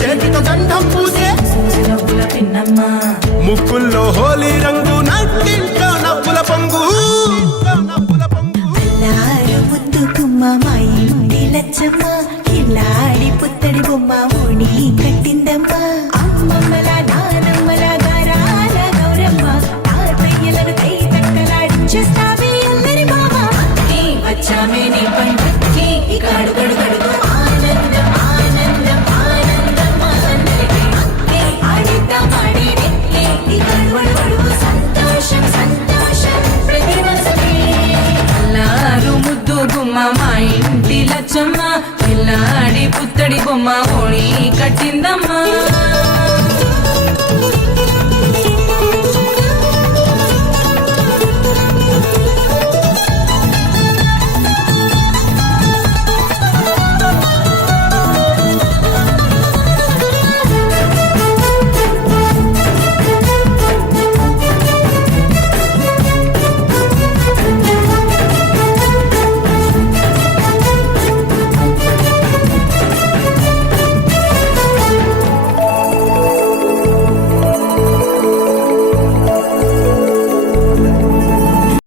చేతితో గంధం పూసే ముక్కుల్లో హోలీ రంగు నట్టింట్లో నవ్వుల పొంగు ముద్దు గుమ్మ మా ఇంటి లచ్చమ్మ కిల్లాడి పుత్తడి బొమ్మ ఓడి కట్టిందమ్మ అమ్మమ్మల నానమ్మల గారాల గౌరమ్మ తాతయ్యలను కై తక్కలాడించేస్తావే అల్లరి మామ వచ్చామే నీ పండుగకి ఇక అడుగడు గడుగు ఆనందం ఆనందం ఆనందం అందరికీ ఆడిద్దామాడి ఇక అడుగడు సంతోషం సంతోషం ప్రతి మనసుకి అల్లారు ముద్దు గుమ్మ మా ఇంటి లచ్చమ్మ పిల్లాడి పుత్తడి బొమ్మ ఓడి కట్టిందమ్మా